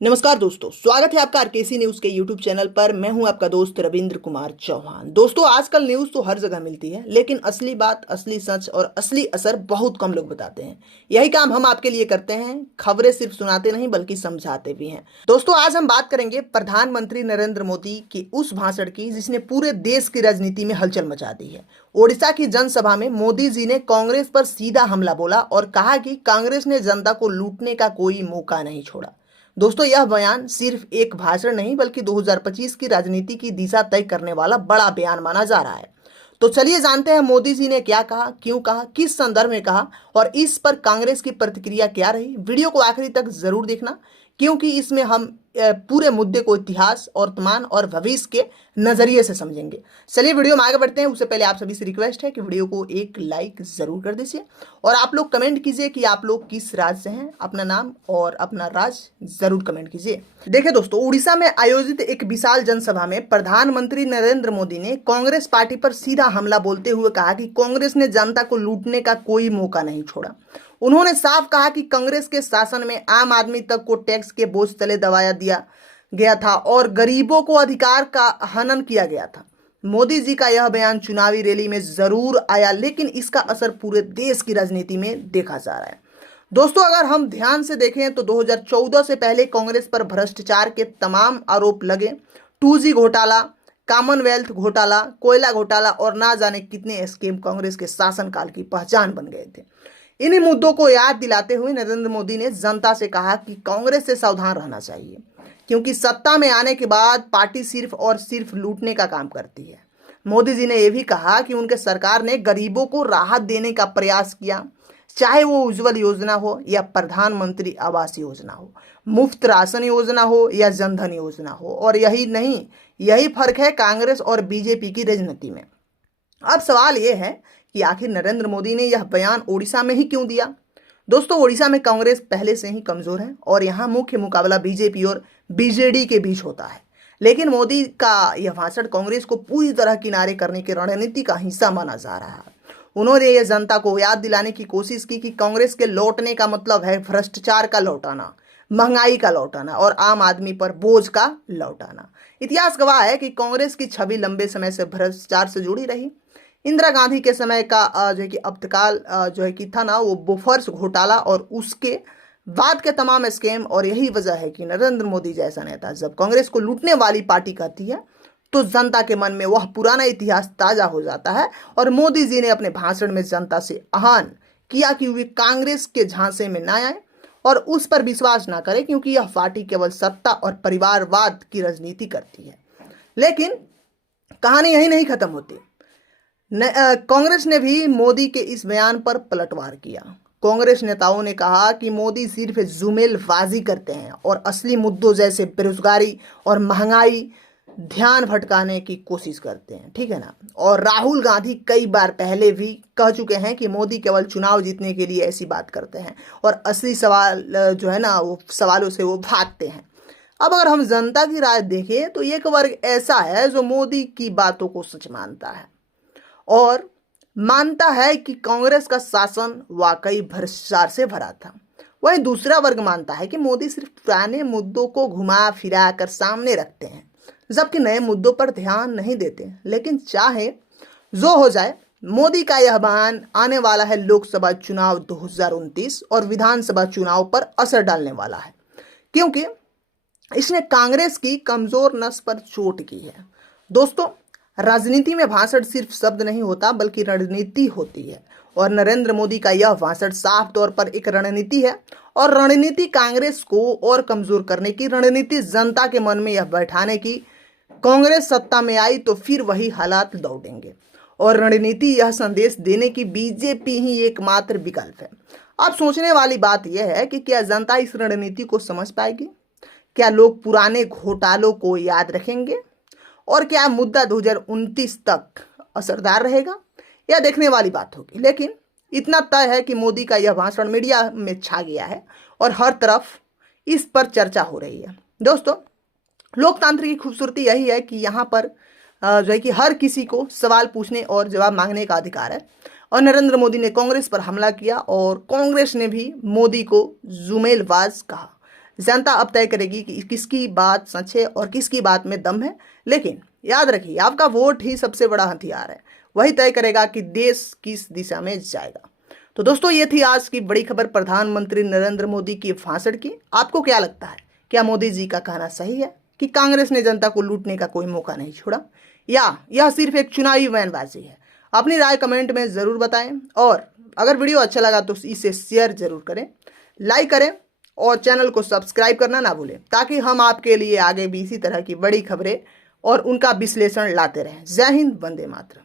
नमस्कार दोस्तों, स्वागत है आपका आरकेसी न्यूज के यूट्यूब चैनल पर। मैं हूं आपका दोस्त रविंद्र कुमार चौहान। दोस्तों, आजकल न्यूज तो हर जगह मिलती है, लेकिन असली बात, असली सच और असली असर बहुत कम लोग बताते हैं। यही काम हम आपके लिए करते हैं। खबरें सिर्फ सुनाते नहीं बल्कि समझाते भी हैं। दोस्तों, आज हम बात करेंगे प्रधानमंत्री नरेंद्र मोदी की उस भाषण की जिसने पूरे देश की राजनीति में हलचल मचा दी है। ओडिशा की जनसभा में मोदी जी ने कांग्रेस पर सीधा हमला बोला और कहा कि कांग्रेस ने जनता को लूटने का कोई मौका नहीं छोड़ा। दोस्तों, यह बयान सिर्फ एक भाषण नहीं बल्कि 2025 की राजनीति की दिशा तय करने वाला बड़ा बयान माना जा रहा है। तो चलिए जानते हैं मोदी जी ने क्या कहा, क्यों कहा, किस संदर्भ में कहा और इस पर कांग्रेस की प्रतिक्रिया क्या रही। वीडियो को आखिरी तक जरूर देखना, क्योंकि इसमें हम पूरे मुद्दे को इतिहास, वर्तमान और भविष्य के नजरिए से समझेंगे। चलिए वीडियो में आगे बढ़ते हैं। उससे पहले आप सभी से रिक्वेस्ट है कि वीडियो को एक लाइक जरूर कर दीजिए और आप लोग कमेंट कीजिए कि आप लोग किस राज्य से हैं। अपना नाम और अपना राज्य जरूर कमेंट कीजिए। देखिए दोस्तों, उड़ीसा में आयोजित एक विशाल जनसभा में प्रधानमंत्री नरेंद्र मोदी ने कांग्रेस पार्टी पर सीधा हमला बोलते हुए कहा कि कांग्रेस ने जनता को लूटने का कोई मौका नहीं छोड़ा। उन्होंने साफ कहा कि कांग्रेस के शासन में आम आदमी तक को टैक्स के बोझ तले दबाया दिया गया था और गरीबों को अधिकार का हनन किया गया था। मोदी जी का यह बयान चुनावी रैली में जरूर आया, लेकिन इसका असर पूरे देश की राजनीति में देखा जा रहा है। दोस्तों, अगर हम ध्यान से देखें तो 2014 से पहले कांग्रेस पर भ्रष्टाचार के तमाम आरोप लगे। 2G घोटाला, कॉमनवेल्थ घोटाला, कोयला घोटाला और ना जाने कितने स्कीम कांग्रेस के शासनकाल की पहचान बन गए थे। इन्हीं मुद्दों को याद दिलाते हुए नरेंद्र मोदी ने जनता से कहा कि कांग्रेस से सावधान रहना चाहिए, क्योंकि सत्ता में आने के बाद पार्टी सिर्फ और सिर्फ लूटने का काम करती है। मोदी जी ने यह भी कहा कि उनके सरकार ने गरीबों को राहत देने का प्रयास किया, चाहे वो उज्जवल योजना हो या प्रधानमंत्री आवास योजना हो, मुफ्त राशन योजना हो या जनधन योजना हो। और यही नहीं, यही फर्क है कांग्रेस और बीजेपी की राजनीति में। अब सवाल यह है कि आखिर नरेंद्र मोदी ने यह बयान ओडिशा में ही क्यों दिया। दोस्तों, ओडिशा में कांग्रेस पहले से ही कमजोर है और यहाँ मुख्य मुकाबला बीजेपी और बीजेडी के बीच होता है। लेकिन मोदी का यह भाषण कांग्रेस को पूरी तरह किनारे करने की रणनीति का हिस्सा माना जा रहा है। उन्होंने यह जनता को याद दिलाने की कोशिश की कि कांग्रेस के लौटने का मतलब है भ्रष्टाचार का लौटाना, महंगाई का लौटाना और आम आदमी पर बोझ का लौटाना। इतिहास गवाह है कि कांग्रेस की छवि लंबे समय से भ्रष्टाचार से जुड़ी रही। इंदिरा गांधी के समय का जो है कि अब्तकाल जो है कि था ना, वो बोफर्स घोटाला और उसके बाद के तमाम स्कैम। और यही वजह है कि नरेंद्र मोदी जैसा नेता जब कांग्रेस को लूटने वाली पार्टी कहती है तो जनता के मन में वह पुराना इतिहास ताजा हो जाता है। और मोदी जी ने अपने भाषण में जनता से आह्वान किया कि वे कांग्रेस के झांसे में न आए और उस पर विश्वास ना करें, क्योंकि यह पार्टी केवल सत्ता और परिवारवाद की राजनीति करती है। लेकिन कहानी यही नहीं खत्म होती। कांग्रेस ने भी मोदी के इस बयान पर पलटवार किया। कांग्रेस नेताओं ने कहा कि मोदी सिर्फ जुमेलबाजी करते हैं और असली मुद्दों जैसे बेरोजगारी और महंगाई ध्यान भटकाने की कोशिश करते हैं, ठीक है ना। और राहुल गांधी कई बार पहले भी कह चुके हैं कि मोदी केवल चुनाव जीतने के लिए ऐसी बात करते हैं और असली सवाल जो है ना, वो सवालों से वो भागते हैं। अब अगर हम जनता की राय देखें तो एक वर्ग ऐसा है जो मोदी की बातों को सच मानता है और मानता है कि कांग्रेस का शासन वाकई भ्रष्टाचार से भरा था। वहीं दूसरा वर्ग मानता है कि मोदी सिर्फ पुराने मुद्दों को घुमा फिरा कर सामने रखते हैं, जबकि नए मुद्दों पर ध्यान नहीं देते। लेकिन चाहे जो हो जाए, मोदी का यह बयान आने वाला है लोकसभा चुनाव 2029 और विधानसभा चुनाव पर असर डालने वाला है, क्योंकि इसने कांग्रेस की कमजोर नस पर चोट की है। दोस्तों, राजनीति में भाषण सिर्फ शब्द नहीं होता बल्कि रणनीति होती है और नरेंद्र मोदी का यह भाषण साफ तौर पर एक रणनीति है। और रणनीति कांग्रेस को और कमजोर करने की, रणनीति जनता के मन में यह बैठाने की, कांग्रेस सत्ता में आई तो फिर वही हालात लौटेंगे। और रणनीति यह संदेश देने की बीजेपी ही एकमात्र विकल्प है। अब सोचने वाली बात यह है कि क्या जनता इस रणनीति को समझ पाएगी? क्या लोग पुराने घोटालों को याद रखेंगे? और क्या मुद्दा 2029 तक असरदार रहेगा? यह देखने वाली बात होगी। लेकिन इतना तय है कि मोदी का यह भाषण मीडिया में छा गया है और हर तरफ इस पर चर्चा हो रही है। दोस्तों, लोकतंत्र की खूबसूरती यही है कि यहाँ पर जो है कि हर किसी को सवाल पूछने और जवाब मांगने का अधिकार है। और नरेंद्र मोदी ने कांग्रेस पर हमला किया और कांग्रेस ने भी मोदी को जुमेलबाज कहा। जनता अब तय करेगी कि किसकी बात सच है और किसकी बात में दम है। लेकिन याद रखिए, आपका वोट ही सबसे बड़ा हथियार है, वही तय करेगा कि देश किस दिशा में जाएगा। तो दोस्तों, ये थी आज की बड़ी खबर प्रधानमंत्री नरेंद्र मोदी की भाषण की। आपको क्या लगता है, क्या मोदी जी का कहना सही है कि कांग्रेस ने जनता को लूटने का कोई मौका नहीं छोड़ा, या यह सिर्फ एक चुनावी बयानबाजी है? अपनी राय कमेंट में ज़रूर बताएं, और अगर वीडियो अच्छा लगा तो इसे शेयर जरूर करें, लाइक करें और चैनल को सब्सक्राइब करना ना भूलें, ताकि हम आपके लिए आगे भी इसी तरह की बड़ी खबरें और उनका विश्लेषण लाते रहें। जय हिंद, वंदे मातरम।